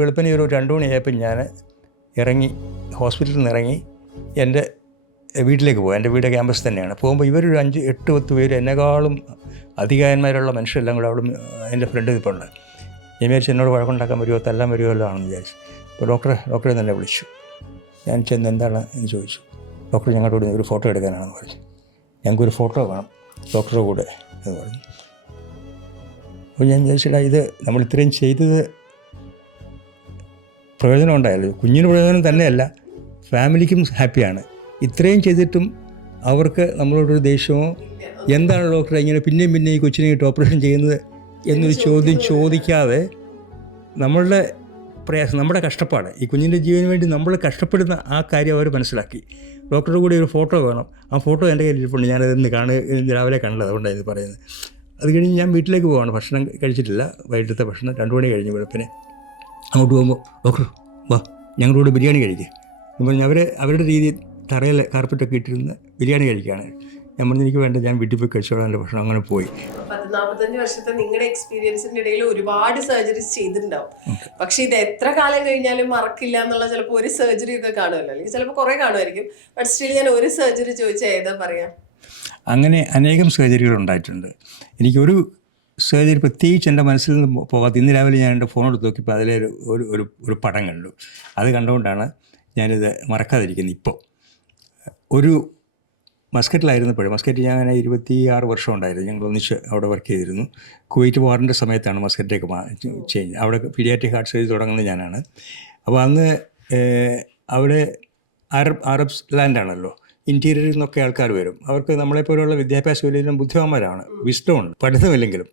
വെളുപ്പിന് ഒരു 2 മണിയായപ്പോൾ ഞാൻ ഇറങ്ങി, ഹോസ്പിറ്റലിൽ നിന്ന് ഇറങ്ങി എൻ്റെ വീട്ടിലേക്ക് പോയി. എൻ്റെ വീട് ക്യാമ്പസ് തന്നെയാണ്. പോകുമ്പോൾ ഇവരൊരു 5-8-10 പേര് എന്നെക്കാളും അധികാരന്മാരുള്ള മനുഷ്യരെല്ലാം കൂടെ അവിടെ എൻ്റെ ഫ്രണ്ട് നിൽപ്പുണ്ട്. ഞാൻ വിചാരിച്ചു എന്നോട് വഴക്കുണ്ടാക്കാൻ വരുമോ, തല്ലാൻ വരുമല്ലോ ആണെന്ന് വിചാരിച്ചു. അപ്പോൾ ഡോക്ടറെ തന്നെ വിളിച്ചു. ഞാൻ ചെന്ന് എന്താണ് എന്ന് ചോദിച്ചു. ഡോക്ടർ ഞങ്ങളുടെ കൂടെ ഒരു ഫോട്ടോ എടുക്കാനാണെന്ന് പറഞ്ഞു. ഞങ്ങൾക്കൊരു ഫോട്ടോ വേണം ഡോക്ടറുടെ കൂടെ എന്ന് പറഞ്ഞു. അപ്പോൾ ഞാൻ വിചാരിച്ചില്ല, ഇത് നമ്മൾ ഇത്രയും ചെയ്തത് പ്രയോജനം ഉണ്ടായല്ലോ. കുഞ്ഞിന് പ്രയോജനം തന്നെയല്ല, ഫാമിലിക്കും ഹാപ്പിയാണ്. ഇത്രയും ചെയ്തിട്ടും അവർക്ക് നമ്മളോടൊരു ദേഷ്യമോ, എന്താണ് ഡോക്ടറെ ഇങ്ങനെ പിന്നെയും പിന്നെ ഈ കൊച്ചിനെ ഇട്ട് ഓപ്പറേഷൻ ചെയ്യുന്നത് എന്നൊരു ചോദ്യം ചോദിക്കാതെ നമ്മളുടെ പ്രയാസം, നമ്മുടെ കഷ്ടപ്പാട്, ഈ കുഞ്ഞിൻ്റെ ജീവന് വേണ്ടി നമ്മൾ കഷ്ടപ്പെടുന്ന ആ കാര്യം അവർ മനസ്സിലാക്കി. ഡോക്ടറുടെ കൂടെ ഒരു ഫോട്ടോ വേണം. ആ ഫോട്ടോ എൻ്റെ കയ്യിൽ ഇരിപ്പുണ്ട്. ഞാനതൊന്ന് രാവിലെ കണ്ടത്, അതുകൊണ്ടാണ് ഇത് പറയുന്നത്. അത് കഴിഞ്ഞ് ഞാൻ വീട്ടിലേക്ക് പോവാണ്. ഭക്ഷണം കഴിച്ചിട്ടില്ല, വൈകിട്ടത്തെ ഭക്ഷണം 2 മണി കഴിഞ്ഞ് വെളുപ്പിനെ. അങ്ങോട്ട് പോകുമ്പോൾ ഡോക്ടർ വാ ഞങ്ങളുടെ കൂടെ ബിരിയാണി കഴിക്കുക എന്ന് പറഞ്ഞ് അവരുടെ രീതിയിൽ തറയിൽ കാർപ്പറ്റൊക്കെ ഇട്ടിരുന്ന് ബിരിയാണി കഴിക്കുകയാണ്. ഞാൻ പറഞ്ഞു എനിക്ക് വേണ്ട, ഞാൻ വീട്ടിൽ പോയി കഴിച്ചോളാം എൻ്റെ ഭക്ഷണം. അങ്ങനെ പോയി. 45 വർഷത്തെ നിങ്ങളുടെ എക്സ്പീരിയൻസിന്റെ ഇടയിൽ ഒരുപാട് സർജറീസ് ചെയ്തിട്ടുണ്ടാവും. പക്ഷെ ഇത് എത്ര കാലം കഴിഞ്ഞാലും മറക്കില്ല എന്നുള്ള ചിലപ്പോൾ ഒരു സർജറി ഒക്കെ കാണുമല്ലോ, അല്ലെങ്കിൽ ചിലപ്പോൾ കുറേ കാണുമായിരിക്കും. ബട്ട് സ്റ്റിൽ ഞാൻ ഒരു സർജറി ചോദിച്ചാൽ ഏതാ പറയാം? അങ്ങനെ അനേകം സർജറികൾ ഉണ്ടായിട്ടുണ്ട്. എനിക്കൊരു സർജറി പ്രത്യേകിച്ച് എൻ്റെ മനസ്സിൽ നിന്ന് പോകാത്ത, ഇന്ന് രാവിലെ ഞാൻ എൻ്റെ ഫോൺ എടുത്ത് നോക്കിയപ്പോൾ അതിലെ ഒരു പടം കണ്ടു. അത് കണ്ടുകൊണ്ടാണ് ഞാനിത് മറക്കാതിരിക്കുന്നത്. ഇപ്പോൾ ഒരു മസ്കറ്റിലായിരുന്നപ്പോഴും, മസ്കറ്റ് ഞാൻ 26 വർഷം ഉണ്ടായിരുന്നു, ഞങ്ങൾ ഒന്നിച്ച് അവിടെ വർക്ക് ചെയ്തിരുന്നു. കുവൈറ്റ് വാറിൻ്റെ സമയത്താണ് മസ്കറ്റിലേക്ക് ചേഞ്ച്. അവിടെ പീഡിയാട്രിക് ഹാർട്ട് സർജറി തുടങ്ങുന്നത് ഞാനാണ്. അപ്പോൾ അന്ന് അവിടെ അറബ്സ് ലാൻഡാണല്ലോ, ഇൻറ്റീരിയറിൽ നിന്നൊക്കെ ആൾക്കാർ വരും. അവർക്ക് നമ്മളെപ്പോലുള്ള വിദ്യാഭ്യാസ വലിയ ബുദ്ധിമാന്മാരാണ്, വിസ്ഡമുണ്ട്, പഠിത്തമില്ലെങ്കിലും.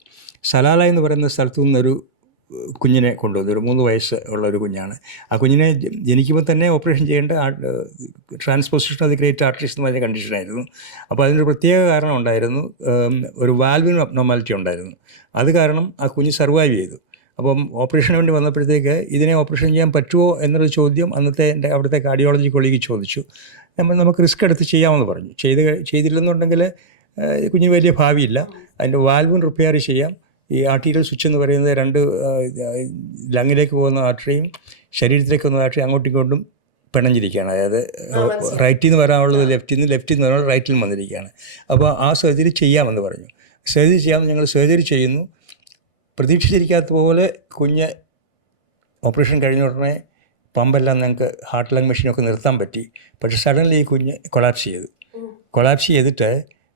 സലാല എന്ന് പറയുന്ന സ്ഥലത്തു നിന്നൊരു കുഞ്ഞിനെ കൊണ്ടുവന്നു. ഒരു 3 വയസ്സ് ഉള്ള ഒരു കുഞ്ഞാണ്. ആ കുഞ്ഞിനെ ജനിക്കുമ്പോൾ തന്നെ ഓപ്പറേഷൻ ചെയ്യേണ്ട transposition of the great arteries എന്ന് പറഞ്ഞ കണ്ടീഷനായിരുന്നു. അപ്പോൾ അതിനൊരു പ്രത്യേക കാരണം ഉണ്ടായിരുന്നു, ഒരു വാൽവിന് അബ്നോർമാലിറ്റി ഉണ്ടായിരുന്നു. അത് കാരണം ആ കുഞ്ഞ് സർവൈവ് ചെയ്തു. അപ്പം ഓപ്പറേഷന് വേണ്ടി വന്നപ്പോഴത്തേക്ക് ഇതിനെ ഓപ്പറേഷൻ ചെയ്യാൻ പറ്റുമോ എന്നൊരു ചോദ്യം അന്നത്തെ എൻ്റെ അവിടുത്തെ കാർഡിയോളജി കൊളീഗ് ചോദിച്ചു. നമുക്ക് റിസ്ക് എടുത്ത് ചെയ്യാമെന്ന് പറഞ്ഞു. ചെയ്തില്ലെന്നുണ്ടെങ്കിൽ കുഞ്ഞിന് വലിയ ഭാവിയില്ല. അതിൻ്റെ വാൽവിന് റിപ്പയർ ചെയ്യാം. ഈ ആർട്ടീരിയൽ സ്വിച്ച് എന്ന് പറയുന്നത് 2 ലങ്ങിലേക്ക് പോകുന്ന ആർട്ടറിയും ശരീരത്തിലേക്ക് പോകുന്ന ആർട്ടറിയും അങ്ങോട്ടും ഇങ്ങോട്ടും പിണഞ്ഞിരിക്കുകയാണ്. അതായത് റൈറ്റിൽ നിന്ന് വരാനുള്ളത് ലെഫ്റ്റിൽ നിന്ന് വരാനുള്ളത് റൈറ്റിൽ വന്നിരിക്കുകയാണ്. അപ്പോൾ ആ സർജറി ചെയ്യാമെന്ന് പറഞ്ഞു. സർജറി ചെയ്യാമെന്ന് ഞങ്ങൾ സർജറി ചെയ്യുന്നു. പ്രതീക്ഷിച്ചിരിക്കാത്ത പോലെ കുഞ്ഞ് ഓപ്പറേഷൻ കഴിഞ്ഞ ഉടനെ പമ്പെല്ലാം ഞങ്ങൾക്ക് ഹാർട്ട് ലങ് മെഷീനൊക്കെ നിർത്താൻ പറ്റി. പക്ഷേ സഡൻലി ഈ കുഞ്ഞ് കൊളാപ്സ് ചെയ്തിട്ട്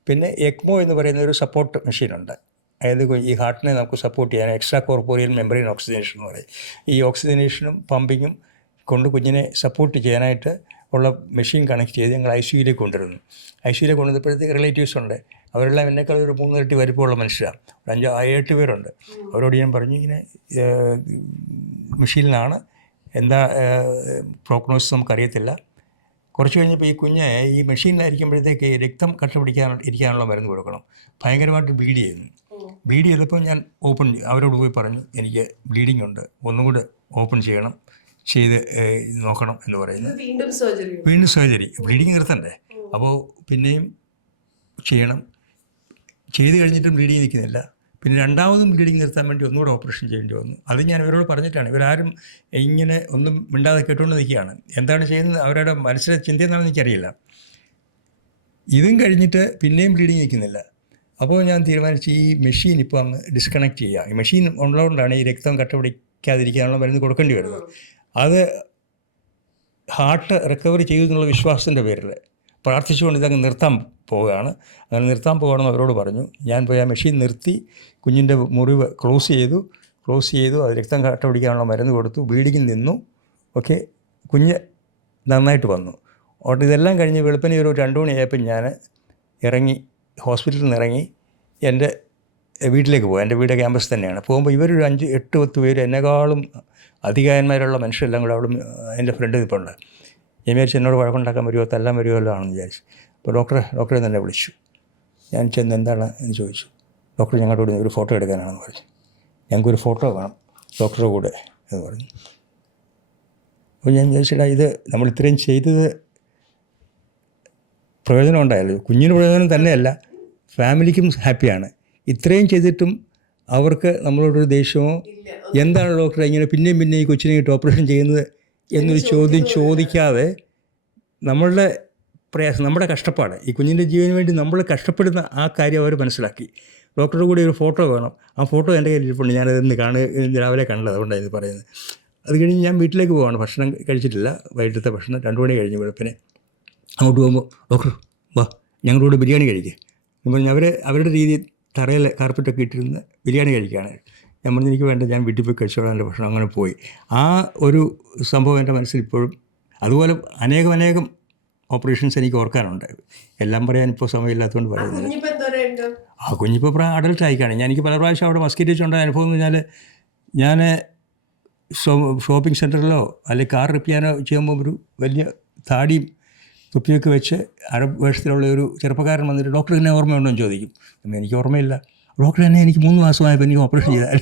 പിന്നെ എക്മോ എന്ന് പറയുന്ന ഒരു സപ്പോർട്ട് മെഷീനുണ്ട്. അതായത് ഈ ഹാർട്ടിനെ നമുക്ക് സപ്പോർട്ട് ചെയ്യാൻ എക്സ്ട്രാ കോർപ്പോറിയൽ മെമ്പറൈൻ ഓക്സിജനേഷൻ എന്ന് പറയും. ഈ ഓക്സിജനേഷനും പമ്പിങ്ങും കൊണ്ട് കുഞ്ഞിനെ സപ്പോർട്ട് ചെയ്യാനായിട്ട് ഉള്ള മെഷീൻ കണക്ട് ചെയ്ത് ഞങ്ങൾ ICUയിലേക്ക് കൊണ്ടുവരുന്നു. ICUയിലേക്ക് കൊണ്ടുവന്നപ്പോഴത്തേക്ക് റിലേറ്റീവ്സ് ഉണ്ട്. അവരെല്ലാം എന്നെക്കാൾ ഒരു 3 ഇരട്ടി വലിപ്പമുള്ള മനുഷ്യരാണ്. ഒരു 5-7 പേരുണ്ട്. അവരോട് ഞാൻ പറഞ്ഞു ഇങ്ങനെ മെഷീനിലാണ്, എന്താ പ്രോഗ്നോസിസ് നമുക്കറിയത്തില്ല. കുറച്ച് കഴിഞ്ഞപ്പോൾ ഈ കുഞ്ഞ് ഈ മെഷീനിലായിരിക്കുമ്പോഴത്തേക്ക് രക്തം ഇരിക്കാനുള്ള മരുന്ന് കൊടുക്കണം. ഭയങ്കരമായിട്ട് ബ്ലീഡ് ചെയ്യുന്നു. ബ്ലീഡ് ചെയ്തപ്പോൾ ഞാൻ അവരോട് പോയി പറഞ്ഞു എനിക്ക് ബ്ലീഡിങ് ഉണ്ട്, ഒന്നും കൂടെ ഓപ്പൺ ചെയ്ത് നോക്കണം എന്ന് പറയുന്നത്. വീണ്ടും സർജറി, ബ്ലീഡിങ് നിർത്തണ്ടേ. അപ്പോൾ പിന്നെയും ചെയ്ത് കഴിഞ്ഞിട്ടും ബ്ലീഡിങ് നിൽക്കുന്നില്ല. പിന്നെ രണ്ടാമതും ബ്ലീഡിങ് നിർത്താൻ വേണ്ടി ഒന്നുകൂടെ ഓപ്പറേഷൻ ചെയ്യേണ്ടി വന്നു. അത് ഞാൻ ഇവരോട് പറഞ്ഞിട്ടാണ്. ഇവരാരും ഇങ്ങനെ ഒന്നും മിണ്ടാതെ കേട്ടുകൊണ്ട് നിൽക്കുകയാണ്. എന്താണ് ചെയ്യുന്നത് അവരുടെ മനസ്സിലെ ചിന്ത എന്നാണെന്ന് എനിക്കറിയില്ല. ഇതും കഴിഞ്ഞിട്ട് പിന്നെയും ബ്ലീഡിങ് നിൽക്കുന്നില്ല. അപ്പോൾ ഞാൻ തീരുമാനിച്ചു ഈ മെഷീൻ ഇപ്പോൾ അങ്ങ് ഡിസ്കണക്ട് ചെയ്യുക. ഈ മെഷീൻ ഉള്ളതുകൊണ്ടാണ് ഈ രക്തം കട്ടപിടിക്കാതിരിക്കാനുള്ള മരുന്ന് കൊടുക്കേണ്ടി വരുന്നത്. അത് ഹാർട്ട് റിക്കവറി ചെയ്തു എന്നുള്ള വിശ്വാസത്തിൻ്റെ പേരിൽ പ്രാർത്ഥിച്ചുകൊണ്ട് ഇതങ്ങ് നിർത്താൻ പോവുകയാണ്. അങ്ങനെ നിർത്താൻ പോകണമെന്ന് അവരോട് പറഞ്ഞു. ഞാൻ പോയി ആ മെഷീൻ നിർത്തി കുഞ്ഞിൻ്റെ മുറിവ് ക്ലോസ് ചെയ്തു. അത് രക്തം കട്ടപിടിക്കാനുള്ള മരുന്ന് കൊടുത്തു. ബ്ലീഡിങ് നിന്നു. ഓക്കെ, കുഞ്ഞ് നന്നായിട്ട് വന്നു. ഓട്ട് ഇതെല്ലാം കഴിഞ്ഞ് വെളുപ്പിന് ഒരു 2 മണിയായപ്പോൾ ഞാൻ ഹോസ്പിറ്റലിൽ നിന്ന് ഇറങ്ങി എൻ്റെ വീട്ടിലേക്ക് പോയി. എൻ്റെ വീട് ക്യാമ്പസ് തന്നെയാണ്. പോകുമ്പോൾ ഇവരൊരു 5-8-10 പേര് എന്നെക്കാളും അധികാരന്മാരുള്ള മനുഷ്യരെല്ലാം കൂടെ അവിടെ എൻ്റെ ഫ്രണ്ട് നിൽപ്പുണ്ട്. ഞാൻ വിചാരിച്ചു എന്നോട് വഴക്കുണ്ടാക്കാൻ വരുമോ, തല്ലാൻ വരുമല്ലോ ആണെന്ന് വിചാരിച്ചു. അപ്പോൾ ഡോക്ടറെ തന്നെ വിളിച്ചു. ഞാൻ ചെന്ന് എന്താണ് എന്ന് ചോദിച്ചു. ഡോക്ടർ ഞങ്ങളുടെ കൂടെ ഒരു ഫോട്ടോ എടുക്കാനാണെന്ന് പറഞ്ഞു. ഞങ്ങൾക്കൊരു ഫോട്ടോ വേണം ഡോക്ടറുടെ കൂടെ എന്ന് പറഞ്ഞു. അപ്പോൾ ഞാൻ വിചാരിച്ചില്ല, ഇത് നമ്മൾ ഇത്രയും ചെയ്തത് പ്രയോജനം ഉണ്ടായല്ലോ. കുഞ്ഞിന് പ്രയോജനം തന്നെയല്ല, ഫാമിലിക്കും ഹാപ്പിയാണ്. ഇത്രയും ചെയ്തിട്ടും അവർക്ക് നമ്മളോടൊരു ദേഷ്യമോ എന്താണ് ഡോക്ടറെ ഇങ്ങനെ പിന്നെയും ഈ കൊച്ചിനെ ഇട്ട് ഓപ്പറേഷൻ ചെയ്യുന്നത് എന്നൊരു ചോദ്യം ചോദിക്കാതെ നമ്മളുടെ പ്രയാസം, നമ്മുടെ കഷ്ടപ്പാട്, ഈ കുഞ്ഞിൻ്റെ ജീവന് വേണ്ടി നമ്മൾ കഷ്ടപ്പെടുന്ന ആ കാര്യം അവർ മനസ്സിലാക്കി. ഡോക്ടറുടെ കൂടി ഒരു ഫോട്ടോ വേണം. ആ ഫോട്ടോ എൻ്റെ കയ്യിൽ ഇരിപ്പുണ്ട്. ഞാനത് രാവിലെ കണ്ടത്, അതുകൊണ്ടാണ് ഇത് പറയുന്നത്. അത് കഴിഞ്ഞ് ഞാൻ വീട്ടിലേക്ക് പോവാണ്. ഭക്ഷണം കഴിച്ചിട്ടില്ല, വൈകിട്ടത്തെ ഭക്ഷണം 2 മണി കഴിഞ്ഞ് വെളുപ്പിനെ. അങ്ങോട്ട് പോകുമ്പോൾ ഡോക്ടർ വാ ഞങ്ങളുടെ കൂടെ ബിരിയാണി കഴിക്കുക എന്ന് പറഞ്ഞ് അവരുടെ രീതിയിൽ തറയിൽ കാർപ്പറ്റൊക്കെ ഇട്ടിരുന്ന് ബിരിയാണി കഴിക്കുകയാണ്. ഞാൻ പറഞ്ഞു എനിക്ക് വേണ്ട, ഞാൻ വീട്ടിൽ പോയി കഴിച്ചോളാം എൻ്റെ ഭക്ഷണം. അങ്ങനെ പോയി. ആ ഒരു സംഭവം എൻ്റെ മനസ്സിൽ ഇപ്പോഴും. അതുപോലെ അനേകം ഓപ്പറേഷൻസ് എനിക്ക് ഓർക്കാനുണ്ട്. എല്ലാം പറയാൻ ഇപ്പോൾ സമയമില്ലാത്തതുകൊണ്ട് പറയുന്നത്. ആ കുഞ്ഞിപ്പോൾ അഡൽട്ടായി കാണും. എനിക്ക് പല പ്രാവശ്യം അവിടെ മസ്കിറ്റ് വെച്ചുണ്ടായ അനുഭവം എന്ന് പറഞ്ഞാൽ, ഞാൻ ഷോപ്പിംഗ് സെൻറ്ററിലോ അല്ലെങ്കിൽ കാർ റിപ്പയർ ചെയ്യുമ്പോൾ ഒരു വലിയ താടിയും തൊപ്പിയൊക്കെ വെച്ച് അറബ് വേഷത്തിലുള്ള ഒരു ചെറുപ്പക്കാരൻ വന്നിട്ട് ഡോക്ടർ എന്നെ ഓർമ്മയുണ്ടോ എന്ന് ചോദിക്കും. എനിക്ക് ഓർമ്മയില്ല. ഡോക്ടർ എന്നെ എനിക്ക് 3 മാസമായപ്പോൾ എനിക്ക് ഓപ്പറേഷൻ ചെയ്താൽ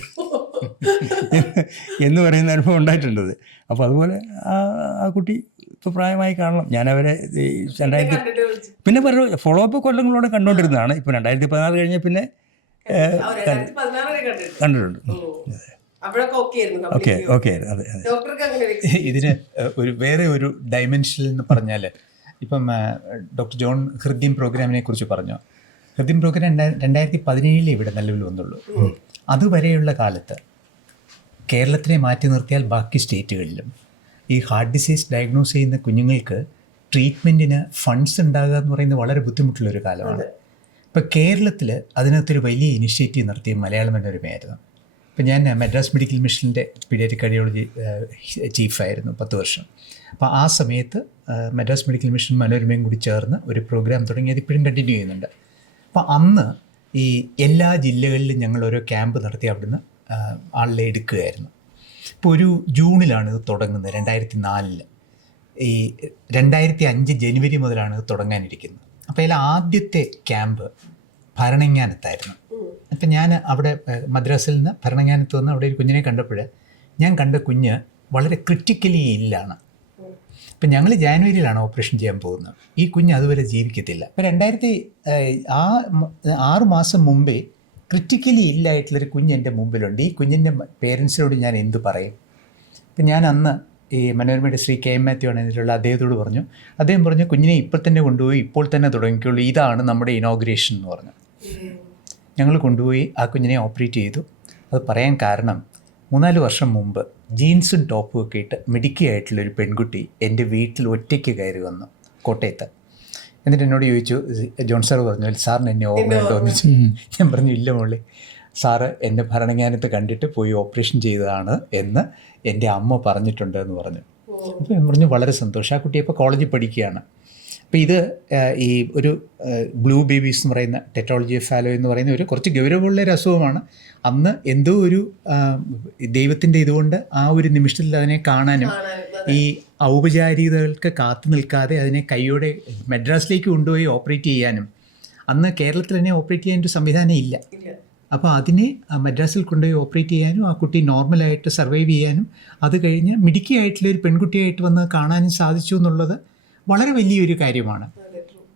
എന്ന് പറയുന്ന അനുഭവം ഉണ്ടായിട്ടുണ്ടത്. അപ്പോൾ അതുപോലെ ആ കുട്ടി ഇപ്പോൾ പ്രായമായി കാണണം. ഞാനവരെ 2000 പിന്നെ ഫോളോ അപ്പ് കൊല്ലങ്ങളോടെ കണ്ടുകൊണ്ടിരുന്നതാണ്. ഇപ്പോൾ 2016 കഴിഞ്ഞ പിന്നെ കണ്ടിട്ടുണ്ട്. ഓക്കെ. അതെ. ഇതിന് വേറെ ഒരു ഡയമെൻഷനിൽ എന്ന് പറഞ്ഞാൽ, ഇപ്പം ഡോക്ടർ ജോൺ ഹൃദ്യം പ്രോഗ്രാമിനെ കുറിച്ച് പറഞ്ഞു. ഹൃദ്യം പ്രോഗ്രാം 2017 ഇവിടെ നിലവിൽ വന്നുള്ളൂ. അതുവരെയുള്ള കാലത്ത് കേരളത്തിനെ മാറ്റി നിർത്തിയാൽ ബാക്കി സ്റ്റേറ്റുകളിലും ഈ ഹാർട്ട് ഡിസീസ് ഡയഗ്നോസ് ചെയ്യുന്ന കുഞ്ഞുങ്ങൾക്ക് ട്രീറ്റ്മെൻറ്റിന് ഫണ്ട്സ് ഉണ്ടാകുക എന്ന് പറയുന്നത് വളരെ ബുദ്ധിമുട്ടുള്ളൊരു കാലമാണ്. ഇപ്പോൾ കേരളത്തിൽ അതിനകത്തൊരു വലിയ ഇനിഷ്യേറ്റീവ് നടത്തിയ മലയാളം മനോരമയായിരുന്നു. ഇപ്പം ഞാൻ മദ്രാസ് മെഡിക്കൽ മിഷൻ്റെ പീഡിയാട്രിക് കാർഡിയോളജി ചീഫായിരുന്നു 10 വർഷം. അപ്പോൾ ആ സമയത്ത് മദ്രാസ് മെഡിക്കൽ മിഷൻ മനോരമയും കൂടി ചേർന്ന് ഒരു പ്രോഗ്രാം തുടങ്ങി. അത് ഇപ്പോഴും കണ്ടിന്യൂ ചെയ്യുന്നുണ്ട്. അപ്പോൾ അന്ന് ഈ എല്ലാ ജില്ലകളിലും ഞങ്ങൾ ഓരോ ക്യാമ്പ് നടത്തി അവിടുന്ന് ആളെ എടുക്കുകയായിരുന്നു. ഇപ്പോൾ ഒരു ജൂണിലാണ് ഇത് തുടങ്ങുന്നത്, 2004. ഈ 2005 ജനുവരി മുതലാണ് ഇത് തുടങ്ങാനിരിക്കുന്നത്. അപ്പോൾ അതിൽ ആദ്യത്തെ ക്യാമ്പ് ഭരണങ്ങാനത്തായിരുന്നു. അപ്പം ഞാൻ അവിടെ മദ്രാസിൽ നിന്ന് ഭരണങ്ങാനത്ത് വന്ന് അവിടെ ഒരു കുഞ്ഞിനെ കണ്ടപ്പോൾ ഞാൻ കണ്ട കുഞ്ഞ് വളരെ ക്രിറ്റിക്കലി ഇല്ലാണ്. ഇപ്പം ഞങ്ങൾ ജാനുവരിയിലാണ് ഓപ്പറേഷൻ ചെയ്യാൻ പോകുന്നത്. ഈ കുഞ്ഞ് അതുവരെ ജീവിക്കത്തില്ല. അപ്പോൾ 6 മാസം മുമ്പേ ക്രിറ്റിക്കലി ഇല്ലായിട്ടുള്ളൊരു കുഞ്ഞ് എൻ്റെ മുമ്പിലുണ്ട്. ഈ കുഞ്ഞിൻ്റെ പേരൻസിനോട് ഞാൻ എന്ത് പറയും? ഇപ്പം ഞാൻ അന്ന് ഈ മനോരമയുടെ ശ്രീ കെ എം മാത്യു ആണ് ഇതിലുള്ള അദ്ദേഹത്തോട് പറഞ്ഞു. അദ്ദേഹം പറഞ്ഞു കുഞ്ഞിനെ ഇപ്പോൾ തന്നെ കൊണ്ടുപോയി ഇപ്പോൾ തന്നെ തുടങ്ങിക്കുള്ളൂ, ഇതാണ് നമ്മുടെ ഇനോഗ്രേഷൻ എന്ന് പറഞ്ഞു. ഞങ്ങൾ കൊണ്ടുപോയി ആ കുഞ്ഞിനെ ഓപ്പറേറ്റ് ചെയ്തു. അത് പറയാൻ കാരണം 3-4 വർഷം മുമ്പ് ജീൻസും ടോപ്പും ഒക്കെ ഇട്ട് മിടുക്കിയായിട്ടുള്ളൊരു പെൺകുട്ടി എൻ്റെ വീട്ടിൽ ഒറ്റയ്ക്ക് കയറി വന്നു കോട്ടയത്ത്. എന്നിട്ട് എന്നോട് ചോദിച്ചു, ജോൺ സാർ പറഞ്ഞു സാറിന് എന്നെ ഓർമ്മയുണ്ടോ എന്ന് ചോദിച്ചു. ഞാൻ പറഞ്ഞു ഇല്ല മോളെ, സാറ് എന്നെ ഭരണങ്ങാനത്ത് കണ്ടിട്ട് പോയി ഓപ്പറേഷൻ ചെയ്തതാണ് എന്ന് എൻ്റെ അമ്മ പറഞ്ഞിട്ടുണ്ട് എന്ന് പറഞ്ഞു. അപ്പോൾ ഞാൻ പറഞ്ഞു വളരെ സന്തോഷം. ആ കുട്ടി ഇപ്പോൾ കോളേജിൽ പഠിക്കുകയാണ്. അപ്പോൾ ഇത് ഈ ഒരു ബ്ലൂ ബേബീസ് എന്ന് പറയുന്ന ടെറ്റോളജി ഫാലോ എന്ന് പറയുന്ന ഒരു കുറച്ച് ഗൗരവമുള്ളൊരു അസുഖമാണ്. അന്ന് എന്തോ ഒരു ദൈവത്തിൻ്റെ ഇതുകൊണ്ട് ആ ഒരു നിമിഷത്തിൽ അതിനെ കാണാനും ഈ ഔപചാരികതകൾക്ക് കാത്തു നിൽക്കാതെ അതിനെ കൈയോടെ മദ്രാസിലേക്ക് കൊണ്ടുപോയി ഓപ്പറേറ്റ് ചെയ്യാനും, അന്ന് കേരളത്തിൽ തന്നെ ഓപ്പറേറ്റ് ചെയ്യാൻ ഒരു സംവിധാനം ഇല്ല. അപ്പോൾ അതിനെ മദ്രാസിൽ കൊണ്ടുപോയി ഓപ്പറേറ്റ് ചെയ്യാനും ആ കുട്ടി നോർമലായിട്ട് സർവൈവ് ചെയ്യാനും അത് കഴിഞ്ഞ് മിടുക്കിയായിട്ടുള്ളൊരു പെൺകുട്ടിയായിട്ട് വന്ന് കാണാനും സാധിച്ചു എന്നുള്ളത് വളരെ വലിയൊരു കാര്യമാണ്.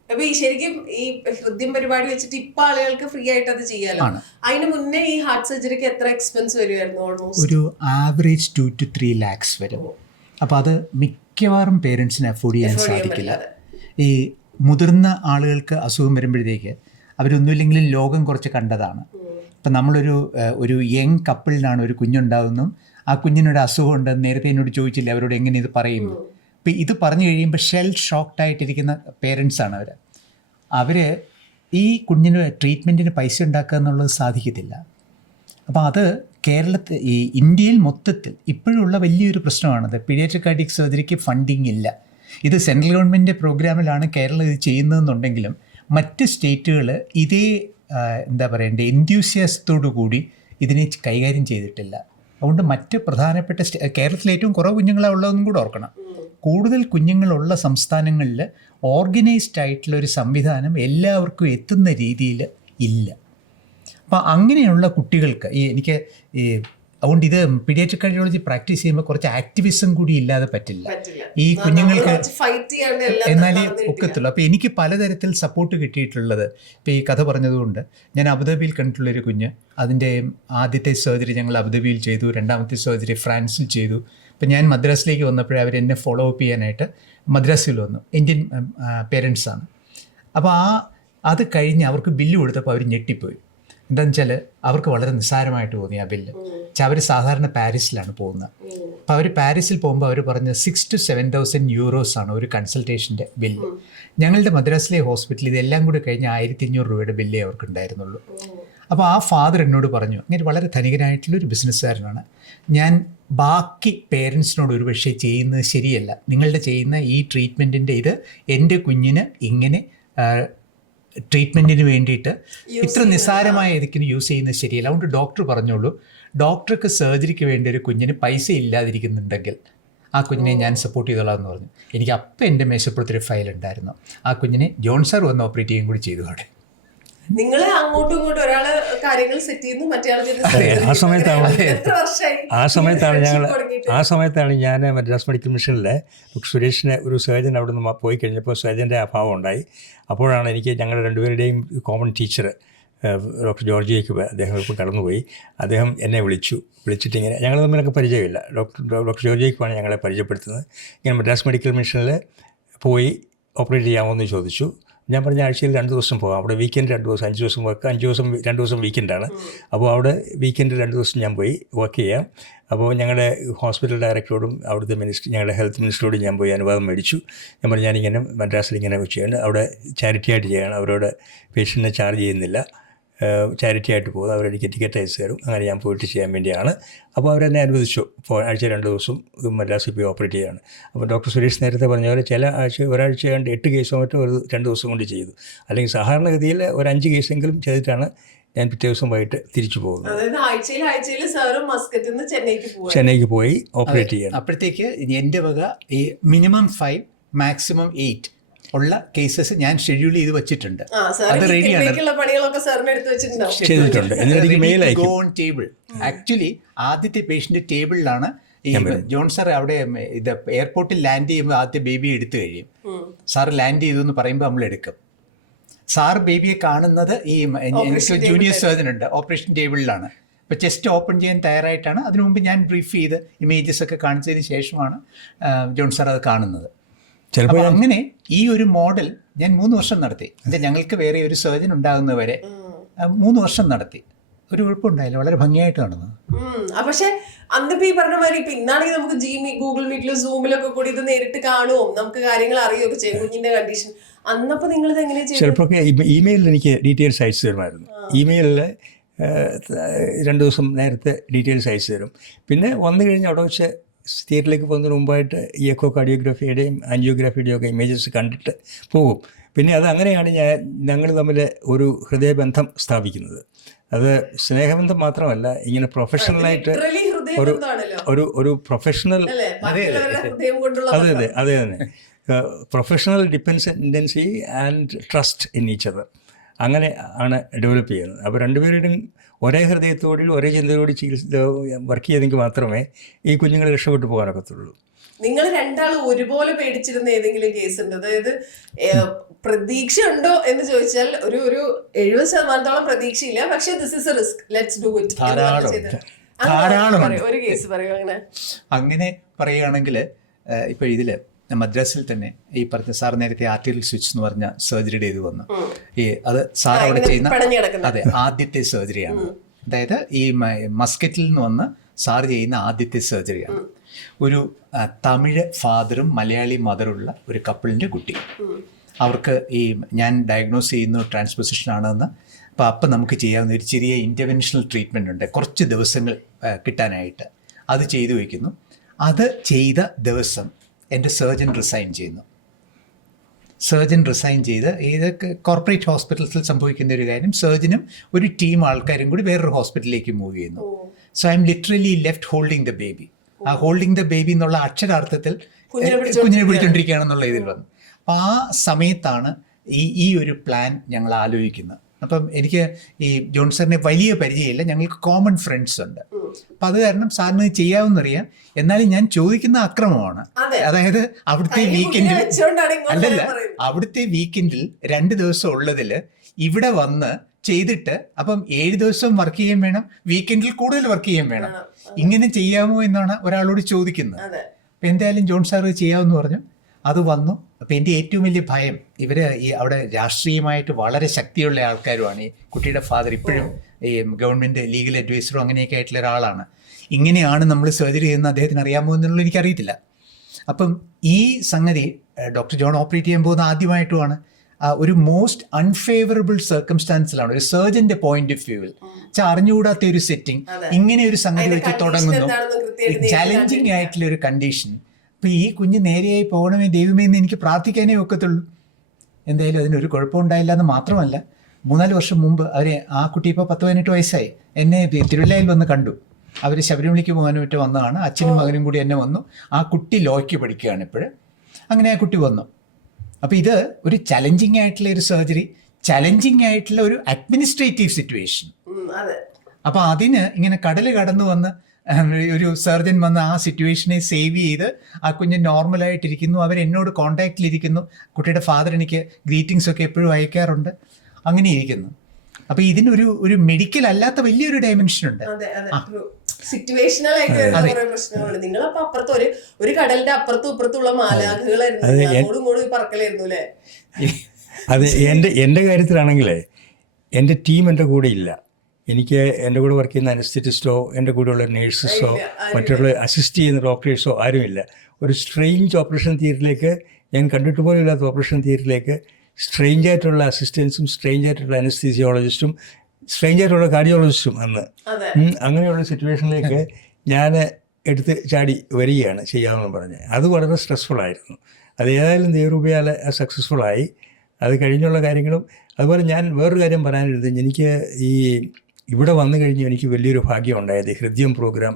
അപ്പൊ ഈ ശരിക്കും ഈ ഹൃദ്യം പരിപാടി വെച്ചിട്ട് ഇപ്പൊ ആളുകൾക്ക് ഫ്രീ ആയിട്ട് അത് ചെയ്യാലോ. അതിന് മുന്നേ ഈ ഹാർട്ട് സർജറിക്ക് എത്ര എക്സ്പെൻസ് വരുമായിരുന്നു? ഓൾമോസ്റ്റ് ഒരു ആവറേജ് 2 to 3 lakhs വരും. അപ്പോൾ അത് മിക്കവാറും പേരൻസിന് അഫോർഡ് ചെയ്യാൻ സാധിക്കില്ല. ഈ മുതിർന്ന ആളുകൾക്ക് അസുഖം വരുമ്പോഴത്തേക്ക് അവരൊന്നുമില്ലെങ്കിലും ലോകം കുറച്ച് കണ്ടതാണ്. ഇപ്പം നമ്മളൊരു യങ് കപ്പിളിനാണ് ഒരു കുഞ്ഞുണ്ടാകുന്നു, ആ കുഞ്ഞിനൊരു അസുഖം ഉണ്ടെന്ന് നേരത്തെ എന്നോട് ചോദിച്ചില്ല അവരോട് എങ്ങനെ ഇത് പറയുന്നു. ഇപ്പം ഇത് പറഞ്ഞു കഴിയുമ്പോൾ ഷോക്ക്ഡായിട്ടിരിക്കുന്ന പേരൻസാണ് അവർ ഈ കുഞ്ഞിന് ട്രീറ്റ്മെൻറ്റിന് പൈസ ഉണ്ടാക്കുക എന്നുള്ളത് സാധിക്കത്തില്ല. അപ്പോൾ അത് കേരളത്തിൽ ഈ ഇന്ത്യയിൽ മൊത്തത്തിൽ ഇപ്പോഴുള്ള വലിയൊരു പ്രശ്നമാണത്. പീഡിയാട്രിക് കാർഡിയക് സർജറിക്ക് ഫണ്ടിങ് ഇല്ല. ഇത് സെൻട്രൽ ഗവൺമെൻറ്റിൻ്റെ പ്രോഗ്രാമിലാണ് കേരളം ഇത് ചെയ്യുന്നതെന്നുണ്ടെങ്കിലും മറ്റ് സ്റ്റേറ്റുകൾ ഇതേ എന്താ പറയണ്ടേ എൻത്യൂസിയാസത്തോടു കൂടി ഇതിനെ കൈകാര്യം ചെയ്തിട്ടില്ല. അതുകൊണ്ട് മറ്റ് പ്രധാനപ്പെട്ട കേരളത്തിൽ ഏറ്റവും കുറവ് കുഞ്ഞുങ്ങളാണ് ഉള്ളതെന്നും കൂടെ ഓർക്കണം. കൂടുതൽ കുഞ്ഞുങ്ങളുള്ള സംസ്ഥാനങ്ങളിൽ ഓർഗനൈസ്ഡ് ആയിട്ടുള്ള ഒരു സംവിധാനം എല്ലാവർക്കും എത്തുന്ന രീതിയിൽ ഇല്ല. അപ്പോൾ അങ്ങനെയുള്ള കുട്ടികൾക്ക് എനിക്ക് അതുകൊണ്ട് ഇത് പീഡിയാട്രിക് കാർഡിയോളജി പ്രാക്ടീസ് ചെയ്യുമ്പോൾ കുറച്ച് ആക്ടിവിസം കൂടി ഇല്ലാതെ പറ്റില്ല. പറ്റില്ല. ഈ കുഞ്ഞുങ്ങൾക്ക് ഫൈറ്റ് ചെയ്യാണ്ട് എല്ലാം എന്നാലേ ഒക്കത്തുള്ളൂ. അപ്പോൾ എനിക്ക് പലതരത്തിൽ സപ്പോർട്ട് കിട്ടിയിട്ടുള്ളത്, ഇപ്പോൾ ഈ കഥ പറഞ്ഞതുകൊണ്ട് ഞാൻ അബുദാബിയിൽ കണ്ടിട്ടുള്ളൊരു കുഞ്ഞ്, അതിൻ്റെ ആദ്യത്തെ സർജറി ഞങ്ങൾ അബുദാബിയിൽ ചെയ്തു, രണ്ടാമത്തെ സർജറി ഫ്രാൻസിൽ ചെയ്തു. ഇപ്പം ഞാൻ മദ്രാസിലേക്ക് വന്നപ്പോഴേ അവരെന്നെ ഫോളോ അപ്പ് ചെയ്യാനായിട്ട് മദ്രാസിൽ വന്നു. ഇന്ത്യൻ പേരൻസാണ്. അപ്പോൾ അത് കഴിഞ്ഞ് അവർക്ക് ബില്ല് കൊടുത്തപ്പോൾ അവർ ഞെട്ടിപ്പോയി. എന്താണെന്ന് വെച്ചാൽ അവർക്ക് വളരെ നിസ്സാരമായിട്ട് തോന്നി ആ ബില്ല്. അവർ സാധാരണ പാരീസിലാണ് പോകുന്നത്. അപ്പോൾ അവർ പാരീസിൽ പോകുമ്പോൾ അവർ പറഞ്ഞ 6,000 to 7,000 euros ആണ് ഒരു കൺസൾട്ടേഷൻ്റെ ബില്ല്. ഞങ്ങളുടെ മദ്രാസിലെ ഹോസ്പിറ്റലിൽ ഇതെല്ലാം കൂടി കഴിഞ്ഞ് 1,500 രൂപയുടെ ബില്ലേ അവർക്ക് ഉണ്ടായിരുന്നുള്ളൂ. അപ്പോൾ ആ ഫാദർ എന്നോട് പറഞ്ഞു, അങ്ങനെ വളരെ ധനികനായിട്ടുള്ളൊരു ബിസിനസ്സുകാരനാണ്, ഞാൻ ബാക്കി പേരൻസിനോട് ഒരു പക്ഷേ ചെയ്യുന്നത് ശരിയല്ല, നിങ്ങളുടെ ചെയ്യുന്ന ഈ ട്രീറ്റ്മെൻറ്റിൻ്റെ ഇത് എൻ്റെ കുഞ്ഞിന് ഇങ്ങനെ ട്രീറ്റ്മെൻറ്റിന് വേണ്ടിയിട്ട് ഇത്ര നിസ്സാരമായ ഇതിന് യൂസ് ചെയ്യുന്നത് ശരിയല്ല. അതുകൊണ്ട് ഡോക്ടർ പറഞ്ഞോളൂ, ഡോക്ടർക്ക് സർജറിക്ക് വേണ്ടി ഒരു കുഞ്ഞിന് പൈസ ഇല്ലാതിരിക്കുന്നുണ്ടെങ്കിൽ ആ കുഞ്ഞിനെ ഞാൻ സപ്പോർട്ട് ചെയ്തോളാം എന്ന് പറഞ്ഞു. എനിക്ക് അപ്പം എൻ്റെ മേശപ്പുറത്തൊരു ഫയൽ ഉണ്ടായിരുന്നു. ആ കുഞ്ഞിനെ ജോൺ സാർ വന്ന് ഓപ്പറേറ്റ് ചെയ്യുകയും കൂടി ചെയ്തു. അവിടെ നിങ്ങൾ അങ്ങോട്ടും ഇങ്ങോട്ടും ഒരാള് കാര്യങ്ങൾ സെറ്റ് ചെയ്യുന്നു, മറ്റേ ആ സമയത്താണ് ഞാൻ മദ്രാസ് മെഡിക്കൽ മിഷനിലെ സുരേഷിനെ ഒരു സർജൻ അവിടെ നിന്ന് പോയി കഴിഞ്ഞപ്പോൾ സർജൻ്റെ അഭാവം ഉണ്ടായി. അപ്പോഴാണ് എനിക്ക് ഞങ്ങളുടെ രണ്ടുപേരുടെയും common teacher doctor George Jacob, അദ്ദേഹം ഇപ്പോൾ കടന്നുപോയി, അദ്ദേഹം എന്നെ വിളിച്ചിട്ട് ഇങ്ങനെ, ഞങ്ങൾ തമ്മിലൊക്കെ പരിചയമില്ല, ഡോക്ടർ ജോർജ് ജേക്കബാണ് ഞങ്ങളെ പരിചയപ്പെടുത്തുന്നത്. ഇങ്ങനെ മദ്രാസ് മെഡിക്കൽ മിഷനിൽ പോയി ഓപ്പറേറ്റ് ചെയ്യാമോ എന്ന് ചോദിച്ചു. ഞാൻ പറഞ്ഞ ആഴ്ചയിൽ 2 ദിവസം പോകാം, അവിടെ വീക്കെൻഡ് 2 ദിവസം, 5 ദിവസം വർക്ക്, 2 ദിവസം വീക്കെൻഡാണ്. അപ്പോൾ അവിടെ വീക്കെൻഡ് 2 ദിവസം ഞാൻ പോയി വർക്ക് ചെയ്യാം. അപ്പോൾ ഞങ്ങളുടെ ഹോസ്പിറ്റൽ ഡയറക്ടറോടും അവിടുത്തെ ഞങ്ങളുടെ ഹെൽത്ത് മിനിസ്റ്ററോടും ഞാൻ പോയി അനുവാദം മേടിച്ചു. ഞാൻ പറഞ്ഞു ഞാനിങ്ങനെ മദ്രാസിൽ ഇങ്ങനെ ചെയ്യണം, അവിടെ ചാരിറ്റി ആയിട്ട് ചെയ്യണം, അവരോട് പേഷ്യൻറ്റിനെ ചാർജ് ചെയ്യുന്നില്ല, ചാരിറ്റി ആയിട്ട് പോകും, അവരെനിക്ക് ടിക്കറ്റ് അയച്ചു തരും. അങ്ങനെ ഞാൻ പോയിട്ട് ചെയ്യാൻ വേണ്ടിയാണ്. അപ്പോൾ അവരെന്നെ അനുവദിച്ചു, ആഴ്ച 2 ദിവസം മദ്രാസിൽ പോയി ഓപ്പറേറ്റ് ചെയ്യുകയാണ്. അപ്പോൾ ഡോക്ടർ സുരേഷ് നേരത്തെ പറഞ്ഞ പോലെ ചില ഒരാഴ്ച കണ്ട് 8 കേസോ മറ്റോ 2 ദിവസം കൊണ്ട് ചെയ്തു. അല്ലെങ്കിൽ സാധാരണഗതിയിൽ ഒരു 5 കേസെങ്കിലും ചെയ്തിട്ടാണ് ഞാൻ പിറ്റേ ദിവസം വൈകിട്ട് തിരിച്ചു പോകുന്നത്. ചെന്നൈക്ക് പോയി ഓപ്പറേറ്റ് ചെയ്യണം. അപ്പോഴത്തേക്ക് എൻ്റെ വക ഈ മിനിമം 5 മാക്സിമം 8 ഉള്ള കേസസ് ഞാൻ ഷെഡ്യൂൾ ചെയ്ത് വെച്ചിട്ടുണ്ട്. അത് റെഡിയാണ്, ടേബിൾ. ആക്ച്വലി ആദ്യത്തെ പേഷ്യൻ്റ് ടേബിളിലാണ് ഈ ജോൺ സാർ അവിടെ ഇത് എയർപോർട്ടിൽ ലാൻഡ് ചെയ്യുമ്പോൾ ആദ്യത്തെ ബേബിയെ എടുത്തു കഴിയും. സാർ ലാൻഡ് ചെയ്തു എന്ന് പറയുമ്പോൾ നമ്മൾ എടുക്കും. സാർ ബേബിയെ കാണുന്നത് ഈ ജൂനിയർ സർജൻ ഉണ്ട്, ഓപ്പറേഷൻ ടേബിളിലാണ്. ഇപ്പോൾ ചെസ്റ്റ് ഓപ്പൺ ചെയ്യാൻ തയ്യാറായിട്ടാണ്. അതിനു മുമ്പ് ഞാൻ ബ്രീഫ് ചെയ്ത് ഇമേജസ് ഒക്കെ കാണിച്ചതിന് ശേഷമാണ് ജോൺ സാർ അത് കാണുന്നത്. ചിലപ്പോൾ അങ്ങനെ ഈ ഒരു മോഡൽ ഞാൻ 3 വർഷം നടത്തി. ഞങ്ങൾക്ക് വേറെ ഒരു സർജൻ ഉണ്ടാകുന്നവരെ 3 വർഷം നടത്തി. ഒരു കുഴപ്പമുണ്ടായില്ല, വളരെ ഭംഗിയായിട്ട് നടന്നു. പക്ഷെ അന്നിപ്പോ ഈ പറഞ്ഞ മാതിരി ഇപ്പൊ ഇന്നാണെങ്കിൽ നമുക്ക് ഗൂഗിൾ മീറ്റിലും സൂമിലൊക്കെ കൂടി ഇത് നേരിട്ട് കാണുമോ, നമുക്ക് കാര്യങ്ങൾ അറിയുകയൊക്കെ ചെയ്യും കുഞ്ഞിന്റെ കണ്ടീഷൻ. അന്നപ്പോ നിങ്ങൾ ഇത് എങ്ങനെയാ ചെയ്യും? ചിലപ്പോൾ ഇമെയിലിൽ എനിക്ക് ഡീറ്റെയിൽസ് അയച്ചു തരുമായിരുന്നു. ഇമെയിലിൽ 2 ദിവസം നേരത്തെ ഡീറ്റെയിൽസ് അയച്ചു തരും. പിന്നെ വന്നു കഴിഞ്ഞ് അവിടെ വെച്ച് തിയേറ്ററിലേക്ക് പോകുന്നതിന് മുമ്പായിട്ട് ഈ എക്കോ കാർഡിയോഗ്രാഫിയുടെയും ആൻജിയോഗ്രാഫിയുടെയും ഒക്കെ ഇമേജസ് കണ്ടിട്ട് പോകും. പിന്നെ അത് അങ്ങനെയാണ് ഞങ്ങൾ തമ്മിൽ ഒരു ഹൃദയബന്ധം സ്ഥാപിക്കുന്നത്. അത് സ്നേഹബന്ധം മാത്രമല്ല, ഇങ്ങനെ പ്രൊഫഷണലായിട്ട് ഒരു പ്രൊഫഷണൽ, അതെ തന്നെ professional dependency and trust in each other, അങ്ങനെ ആണ് ഡെവലപ്പ് ചെയ്യുന്നത്. അപ്പോൾ രണ്ടുപേരുടെയും ഒരേ ഹൃദയത്തോടും ഒരേ ചിന്തയോടും വർക്ക് ചെയ്തെങ്കിൽ മാത്രമേ ഈ കുഞ്ഞുങ്ങൾ രക്ഷപ്പെട്ടു പോകാനൊക്കത്തുള്ളൂ. നിങ്ങൾ രണ്ടാളും ഒരുപോലെ പേടിച്ചിരുന്ന ഏതെങ്കിലും കേസ് ഉണ്ട്? അതായത് പ്രതീക്ഷ ഉണ്ടോ എന്ന് ചോദിച്ചാൽ ഒരു 70% പ്രതീക്ഷയില്ല, പക്ഷേ this is A risk, let's do it. ഒരു കേസ് പറയൂ. അങ്ങനെ പറയുകയാണെങ്കിൽ ഇപ്പോൾ ഇതില് മദ്രാസിൽ തന്നെ ഈ പറഞ്ഞ സാർ നേരത്തെ ആർട്ടിറിയൽ സ്വിച്ച് എന്ന് പറഞ്ഞ സർജറിയുടെ ഇത് വന്നു. അത് സാർ അവിടെ ചെയ്യുന്ന അതെ ആദ്യത്തെ സർജറിയാണ്. അതായത് ഈ മസ്കറ്റിൽ നിന്ന് വന്ന് സാർ ചെയ്യുന്ന ആദ്യത്തെ സർജറിയാണ്. ഒരു തമിഴ് ഫാദറും മലയാളി മദറുള്ള ഒരു കപ്പിളിൻ്റെ കുട്ടി. അവർക്ക് ഈ ഞാൻ ഡയഗ്നോസ് ചെയ്യുന്ന ട്രാൻസ്പൊസിഷൻ ആണെന്ന്. അപ്പം നമുക്ക് ചെയ്യാവുന്ന ഒരു ചെറിയ ഇൻ്റർവെൻഷണൽ ട്രീറ്റ്മെൻ്റ് ഉണ്ട്, കുറച്ച് ദിവസങ്ങൾ കിട്ടാനായിട്ട്. അത് ചെയ്തു വയ്ക്കുന്നു. അത് ചെയ്ത ദിവസം എൻ്റെ സർജൻ റിസൈൻ ചെയ്യുന്നു. സർജൻ റിസൈൻ ചെയ്ത് ഏതൊക്കെ കോർപ്പറേറ്റ് ഹോസ്പിറ്റൽസിൽ സംഭവിക്കുന്ന ഒരു കാര്യം, സർജനും ഒരു ടീം ആൾക്കാരും കൂടി വേറൊരു ഹോസ്പിറ്റലിലേക്ക് മൂവ് ചെയ്യുന്നു. So I M literally left holding the baby. ആ ഹോൾഡിങ് ദ ബേബി എന്നുള്ള അക്ഷരാർത്ഥത്തിൽ കുഞ്ഞിനെ പിടിച്ചോണ്ടിരിക്കുകയാണെന്നുള്ള ഇതിൽ വന്നു. അപ്പോൾ ആ സമയത്താണ് ഈ ഒരു പ്ലാൻ ഞങ്ങൾ ആലോചിക്കുന്നത്. അപ്പം എനിക്ക് ഈ ജോൺ സാറിനെ വലിയ പരിചയമില്ല, ഞങ്ങൾക്ക് കോമൺ ഫ്രണ്ട്സ് ഉണ്ട്. അപ്പം അത് കാരണം സാറിന് ചെയ്യാവുന്നറിയാം. എന്നാലും ഞാൻ ചോദിക്കുന്ന അക്രമമാണ്. അതായത് അവിടുത്തെ വീക്കെൻഡിൽ അല്ലല്ല, അവിടുത്തെ വീക്കെൻഡിൽ 2 ദിവസം ഉള്ളതിൽ ഇവിടെ വന്ന് ചെയ്തിട്ട് അപ്പം 7 ദിവസം വർക്ക് ചെയ്യാൻ വേണം, വീക്കെൻഡിൽ കൂടുതൽ വർക്ക് ചെയ്യാൻ വേണം. ഇങ്ങനെ ചെയ്യാമോ എന്നാണ് ഒരാളോട് ചോദിക്കുന്നത്. അപ്പം എന്തായാലും ജോൺ സാർ ചെയ്യാമെന്ന് പറഞ്ഞു. അത് വന്നു. അപ്പം എൻ്റെ ഏറ്റവും വലിയ ഭയം, ഇവർ ഈ അവിടെ രാഷ്ട്രീയമായിട്ട് വളരെ ശക്തിയുള്ള ആൾക്കാരുമാണ്. ഈ കുട്ടിയുടെ ഫാദർ ഇപ്പോഴും ഈ ഗവൺമെൻറ് ലീഗൽ അഡ്വൈസറും അങ്ങനെയൊക്കെ ആയിട്ടുള്ള ഒരാളാണ്. ഇങ്ങനെയാണ് നമ്മൾ സർജറി ചെയ്യുന്നത് അദ്ദേഹത്തിന് അറിയാമോ എന്നുള്ളത് എനിക്കറിയത്തില്ല. അപ്പം ഈ സംഗതി ഡോക്ടർ ജോൺ ഓപ്പറേറ്റ് ചെയ്യാൻ പോകുന്ന ആദ്യമായിട്ടുമാണ്. ഒരു മോസ്റ്റ് അൺഫേവറബിൾ സർക്കംസ്റ്റാൻസിലാണ് ഒരു സർജന്റെ പോയിന്റ് ഓഫ് വ്യൂവിൽ അറിഞ്ഞുകൂടാത്ത ഒരു സെറ്റിംഗ്, ഇങ്ങനെ ഒരു സംഗതി വെച്ച് തുടങ്ങുന്നു, ചാലഞ്ചിങ് ആയിട്ടുള്ള ഒരു കണ്ടീഷൻ. അപ്പോൾ ഈ കുഞ്ഞ് നേരെയായി പോകണമേ ദൈവമേ എന്ന് എനിക്ക് പ്രാർത്ഥിക്കാനേ ഒക്കത്തുള്ളൂ. എന്തായാലും അതിനൊരു കുഴപ്പമുണ്ടായില്ല എന്ന് മാത്രമല്ല, 3-4 വർഷം മുമ്പ് അവർ, ആ കുട്ടി ഇപ്പോൾ 10-18 വയസ്സായി, എന്നെ തിരുവല്ലയിൽ വന്ന് കണ്ടു. അവർ ശബരിമലയ്ക്ക് പോകാനായിട്ട് വന്നതാണ്. അച്ഛനും മകനും കൂടി എന്നെ വന്നു. ആ കുട്ടി ലോയ്ക്ക് പഠിക്കുകയാണ് ഇപ്പോഴും. അങ്ങനെ ആ കുട്ടി വന്നു. അപ്പോൾ ഇത് ഒരു ചലഞ്ചിങ് ആയിട്ടുള്ള ഒരു സർജറി, ചലഞ്ചിങ് ആയിട്ടുള്ള ഒരു അഡ്മിനിസ്ട്രേറ്റീവ് സിറ്റുവേഷൻ. അപ്പോൾ അതിന് ഇങ്ങനെ കടൽ കടന്നു വന്ന് ഒരു സർജൻ വന്ന് ആ സിറ്റുവേഷനെ സേവ് ചെയ്ത് ആ കുഞ്ഞ് നോർമലായിട്ടിരിക്കുന്നു. അവരെന്നോട് കോണ്ടാക്റ്റിലിരിക്കുന്നു. കുട്ടിയുടെ ഫാദർ എനിക്ക് ഗ്രീറ്റിങ്സ് ഒക്കെ എപ്പോഴും അയക്കാറുണ്ട്. അങ്ങനെ ഇരിക്കുന്നു. അപ്പോൾ ഇതിനൊരു ഒരു മെഡിക്കൽ അല്ലാത്ത വലിയൊരു ഡയമെൻഷൻ ഉണ്ട്. സിറ്റുവേഷണൽ ആയിട്ട് പ്രശ്നങ്ങളുണ്ട്. നിങ്ങളപ്പോ അപ്പുറത്ത് ഒരു കടലിന്റെ അപ്പുറത്തും ഇപ്പുറത്തുള്ള മാലാഖകളായിരുന്നു, അങ്ങോട്ടും ഇങ്ങോട്ടും പറക്കലായിരുന്നു അല്ലേ? അത് എൻ്റെ കാര്യത്തിലാണെങ്കിലേ എൻ്റെ ടീം എൻ്റെ കൂടെ ഇല്ല. എനിക്ക് എൻ്റെ കൂടെ വർക്ക് ചെയ്യുന്ന അനസ്തറ്റിസ്റ്റോ എൻ്റെ കൂടെയുള്ള നേഴ്സസോ മറ്റുള്ള അസിസ്റ്റ് ചെയ്യുന്ന ഡോക്ടേഴ്സോ ആരുമില്ല. ഒരു സ്ട്രെയിഞ്ച് ഓപ്പറേഷൻ തിയേറ്ററിലേക്ക്, ഞാൻ കണ്ടിട്ട് പോലും ഇല്ലാത്ത ഓപ്പറേഷൻ തിയേറ്ററിലേക്ക് സ്ട്രെയിഞ്ച് ആയിട്ടുള്ള അസിസ്റ്റൻസും സ്ട്രെയിഞ്ച് ആയിട്ടുള്ള അനസ്തീസിയോളജിസ്റ്റും സ്ട്രെയിഞ്ച് ആയിട്ടുള്ള കാർഡിയോളജിസ്റ്റും അന്ന് അങ്ങനെയുള്ള സിറ്റുവേഷനിലേക്ക് ഞാൻ എടുത്ത് ചാടി വരികയാണ് ചെയ്യാമെന്ന് പറഞ്ഞ്. അത് വളരെ സ്ട്രെസ്ഫുള്ളായിരുന്നു. അത് ഏതായാലും ദൈവരൂപയാൽ സക്സസ്ഫുള്ളായി. അത് കഴിഞ്ഞുള്ള കാര്യങ്ങളും അതുപോലെ. ഞാൻ വേറൊരു കാര്യം പറയാനിരുന്നത്, എനിക്ക് ഈ ഇവിടെ വന്നു കഴിഞ്ഞ് എനിക്ക് വലിയൊരു ഭാഗ്യം ഉണ്ടായത് ഹൃദയം പ്രോഗ്രാം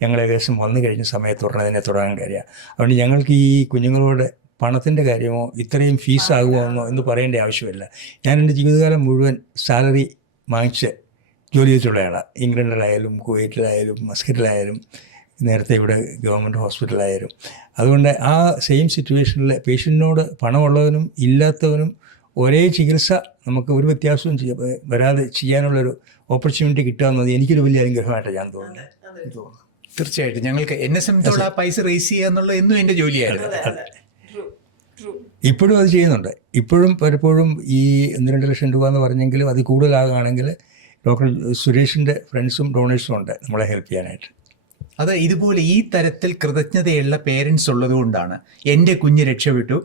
ഞങ്ങൾ ഏകദേശം വന്നു കഴിഞ്ഞ സമയത്ത് ഉടനെ തുടങ്ങാൻ കഴിയുക. അതുകൊണ്ട് ഞങ്ങൾക്ക് ഈ കുഞ്ഞുങ്ങളോട് പണത്തിൻ്റെ കാര്യമോ ഇത്രയും ഫീസ് ആകുമോ എന്ന് പറയേണ്ട ആവശ്യമില്ല. ഞാൻ എൻ്റെ ജീവിതകാലം മുഴുവൻ സാലറി വാങ്ങിച്ച് ജോലി ചെയ്തിട്ടുള്ള ആളാണ്. ഇംഗ്ലണ്ടിലായാലും കുവൈറ്റിലായാലും മസ്കറ്റിലായാലും നേരത്തെ ഇവിടെ ഗവൺമെൻറ് ഹോസ്പിറ്റലായാലും. അതുകൊണ്ട് ആ സെയിം സിറ്റുവേഷനിൽ പേഷ്യൻറ്റിനോട് പണമുള്ളവനും ഇല്ലാത്തവനും ഒരേ ചികിത്സ നമുക്ക് ഒരു വ്യത്യാസവും വരാതെ ചെയ്യാനുള്ളൊരു ഓപ്പർച്യൂണിറ്റി കിട്ടുക എന്നത് എനിക്കൊരു വലിയ അനുഗ്രഹമായിട്ടാണ് ഞാൻ തോന്നുന്നത്. തീർച്ചയായിട്ടും ഞങ്ങൾക്ക് എന്നെ സംബന്ധിച്ചുള്ള ആ പൈസ റേസ് ചെയ്യുക എന്നുള്ളത് എന്നും എൻ്റെ ജോലിയായിരുന്നു. ഇപ്പോഴും അത് ചെയ്യുന്നുണ്ട്. ഇപ്പോഴും പലപ്പോഴും ഈ 1-2 ലക്ഷം രൂപ എന്ന് പറഞ്ഞെങ്കിലും അത് കൂടുതലാകുകയാണെങ്കിൽ ഡോക്ടർ സുരേഷിൻ്റെ ഫ്രണ്ട്സും ഡോണേഴ്സും ഉണ്ട് നമ്മളെ ഹെൽപ്പ് ചെയ്യാനായിട്ട്. അത് ഇതുപോലെ ഈ തരത്തിൽ കൃതജ്ഞതയുള്ള പേരൻസ് ഉള്ളത് കൊണ്ടാണ് എൻ്റെ കുഞ്ഞ് രക്ഷപ്പെട്ടു,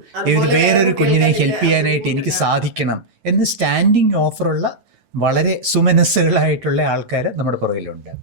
വേറൊരു കുഞ്ഞിനെ ഹെൽപ്പ് ചെയ്യാനായിട്ട് എനിക്ക് സാധിക്കണം എന്ന് സ്റ്റാൻഡിങ് ഓഫറുള്ള വളരെ സുമനസ്സുകളായിട്ടുള്ള ആൾക്കാർ നമ്മുടെ പുറകിലുണ്ട്.